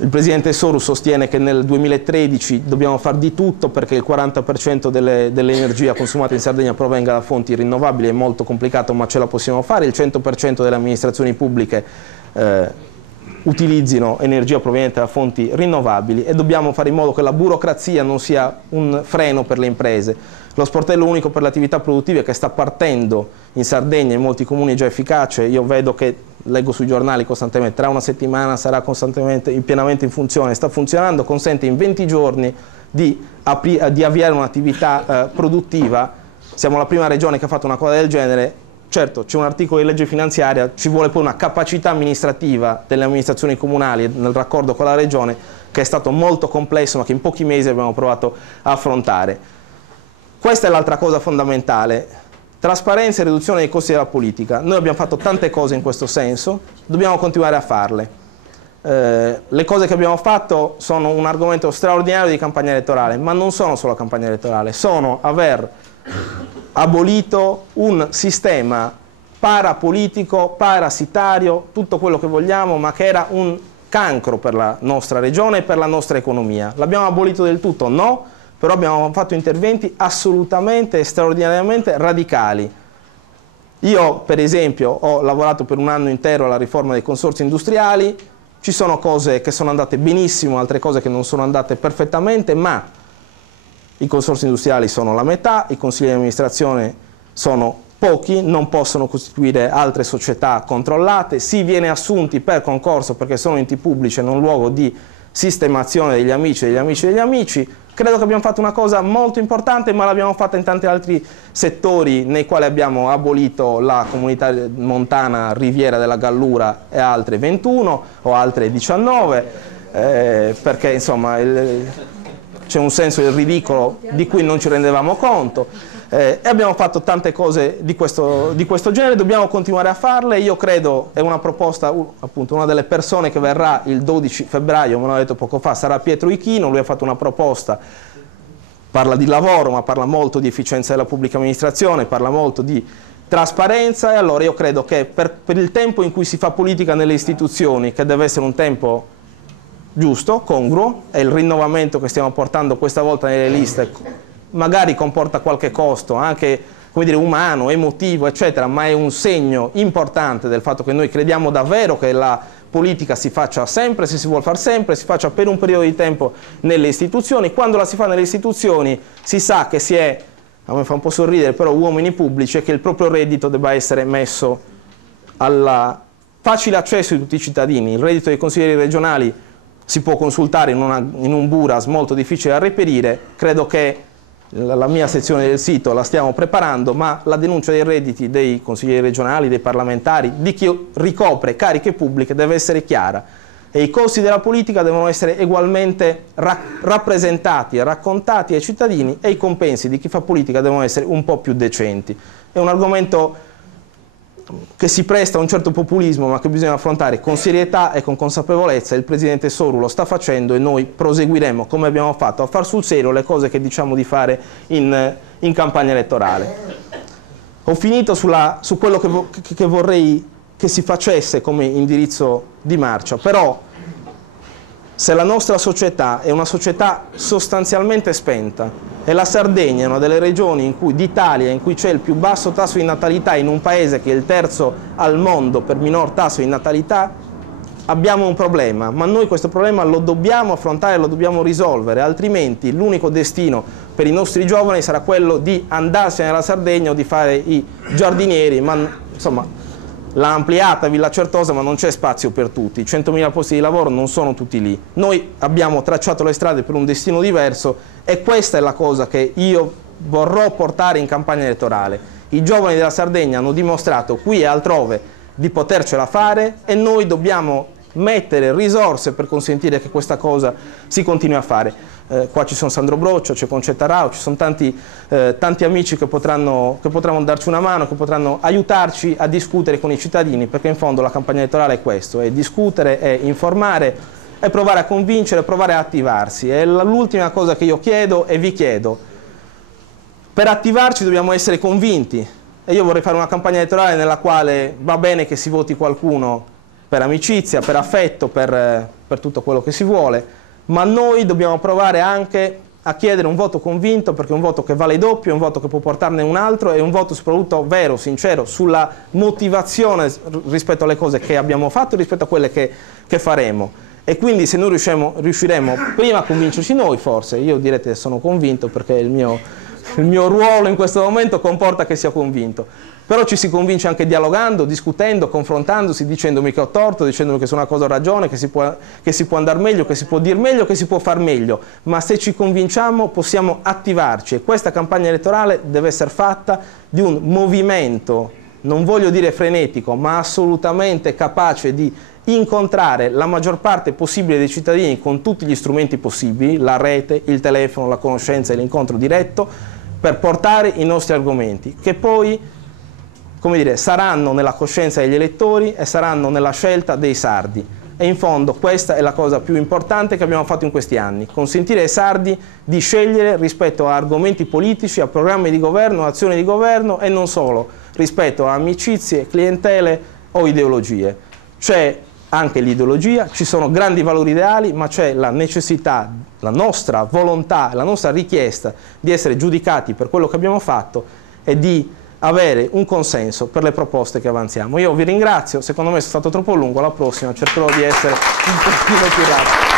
Il Presidente Soru sostiene che nel 2013 dobbiamo fare di tutto perché il 40% dell'energia consumata in Sardegna provenga da fonti rinnovabili. È molto complicato, ma ce la possiamo fare. Il 100% delle amministrazioni pubbliche utilizzino energia proveniente da fonti rinnovabili, e dobbiamo fare in modo che la burocrazia non sia un freno per le imprese. Lo sportello unico per le attività produttive, che sta partendo in Sardegna, in molti comuni è già efficace. Io vedo che, leggo sui giornali costantemente, tra una settimana sarà pienamente in funzione, sta funzionando, consente in 20 giorni di avviare un'attività produttiva. Siamo la prima regione che ha fatto una cosa del genere. Certo, c'è un articolo di legge finanziaria, ci vuole poi una capacità amministrativa delle amministrazioni comunali nel raccordo con la regione, che è stato molto complesso, ma che in pochi mesi abbiamo provato a affrontare. Questa è l'altra cosa fondamentale: trasparenza e riduzione dei costi della politica. Noi abbiamo fatto tante cose in questo senso, dobbiamo continuare a farle. Le cose che abbiamo fatto sono un argomento straordinario di campagna elettorale, ma non sono solo campagna elettorale, sono aver abolito un sistema parapolitico, parasitario, tutto quello che vogliamo, ma che era un cancro per la nostra regione e per la nostra economia. L'abbiamo abolito del tutto? No, però abbiamo fatto interventi assolutamente e straordinariamente radicali. Io, per esempio, ho lavorato per un anno intero alla riforma dei consorzi industriali. Ci sono cose che sono andate benissimo, altre cose che non sono andate perfettamente, ma i consorzi industriali sono la metà, i consigli di amministrazione sono pochi, non possono costituire altre società controllate, si viene assunti per concorso perché sono enti pubblici e non luogo di sistemazione degli amici, degli amici, degli amici. Credo che abbiamo fatto una cosa molto importante, ma l'abbiamo fatta in tanti altri settori nei quali abbiamo abolito la comunità montana Riviera della Gallura e altre 21 o altre 19, perché insomma c'è un senso del ridicolo di cui non ci rendevamo conto, e abbiamo fatto tante cose di questo genere, dobbiamo continuare a farle. Io credo, è una proposta, appunto una delle persone che verrà il 12 febbraio, me l'ho detto poco fa, sarà Pietro Ichino. Lui ha fatto una proposta, parla di lavoro, ma parla molto di efficienza della pubblica amministrazione, parla molto di trasparenza, e allora io credo che per il tempo in cui si fa politica nelle istituzioni, che deve essere un tempo giusto, congruo, e il rinnovamento che stiamo portando questa volta nelle liste magari comporta qualche costo, anche, come dire, umano, emotivo, eccetera, ma è un segno importante del fatto che noi crediamo davvero che la politica si faccia sempre, se si vuole fare sempre, si faccia per un periodo di tempo nelle istituzioni. Quando la si fa nelle istituzioni si sa che si è, a me fa un po' sorridere, però uomini pubblici, e che il proprio reddito debba essere messo al facile accesso di tutti i cittadini. Il reddito dei consiglieri regionali si può consultare in un Buras molto difficile da reperire. Credo che la mia sezione del sito la stiamo preparando, ma la denuncia dei redditi dei consiglieri regionali, dei parlamentari, di chi ricopre cariche pubbliche deve essere chiara, e i costi della politica devono essere ugualmente rappresentati e raccontati ai cittadini, e i compensi di chi fa politica devono essere un po' più decenti. È un argomento che si presta a un certo populismo, ma che bisogna affrontare con serietà e con consapevolezza. Il Presidente Soru lo sta facendo e noi proseguiremo, come abbiamo fatto, a far sul serio le cose che diciamo di fare in campagna elettorale. Ho finito su quello che vorrei che si facesse come indirizzo di marcia, però se la nostra società è una società sostanzialmente spenta, e la Sardegna è una delle regioni d'Italia in cui c'è il più basso tasso di natalità, in un paese che è il terzo al mondo per minor tasso di natalità, abbiamo un problema, ma noi questo problema lo dobbiamo affrontare, lo dobbiamo risolvere, altrimenti l'unico destino per i nostri giovani sarà quello di andarsene alla Sardegna o di fare i giardinieri, ma insomma l'ha ampliata Villa Certosa, ma non c'è spazio per tutti, 100.000 posti di lavoro non sono tutti lì. Noi abbiamo tracciato le strade per un destino diverso, e questa è la cosa che io vorrò portare in campagna elettorale. I giovani della Sardegna hanno dimostrato qui e altrove di potercela fare, e noi dobbiamo mettere risorse per consentire che questa cosa si continui a fare. Qua ci sono Sandro Broccio, c'è Concetta Rao, ci sono tanti amici che potranno darci una mano, che potranno aiutarci a discutere con i cittadini, perché in fondo la campagna elettorale è questo, è discutere, è informare, è provare a convincere, provare a attivarsi. E l'ultima cosa che io chiedo e vi chiedo: per attivarci dobbiamo essere convinti, e io vorrei fare una campagna elettorale nella quale va bene che si voti qualcuno per amicizia, per affetto, per tutto quello che si vuole, ma noi dobbiamo provare anche a chiedere un voto convinto, perché è un voto che vale doppio, è un voto che può portarne un altro, è un voto soprattutto vero, sincero, sulla motivazione rispetto alle cose che abbiamo fatto e rispetto a quelle che faremo. E quindi se noi riusciremo prima a convincerci noi, forse, io direte sono convinto perché il mio ruolo in questo momento comporta che sia convinto, però ci si convince anche dialogando, discutendo, confrontandosi, dicendomi che ho torto, dicendomi che su una cosa ho ragione, che si può andare meglio, che si può dire meglio, che si può far meglio, ma se ci convinciamo possiamo attivarci e questa campagna elettorale deve essere fatta di un movimento, non voglio dire frenetico, ma assolutamente capace di incontrare la maggior parte possibile dei cittadini con tutti gli strumenti possibili, la rete, il telefono, la conoscenza e l'incontro diretto, per portare i nostri argomenti, che poi, come dire, saranno nella coscienza degli elettori e saranno nella scelta dei sardi. E in fondo questa è la cosa più importante che abbiamo fatto in questi anni, consentire ai sardi di scegliere rispetto a argomenti politici, a programmi di governo, azioni di governo e non solo, rispetto a amicizie, clientele o ideologie. C'è anche l'ideologia, ci sono grandi valori ideali, ma c'è la necessità, la nostra volontà, la nostra richiesta di essere giudicati per quello che abbiamo fatto e di avere un consenso per le proposte che avanziamo. Io vi ringrazio, secondo me è stato troppo lungo, alla prossima cercherò di essere un pochino più rapido.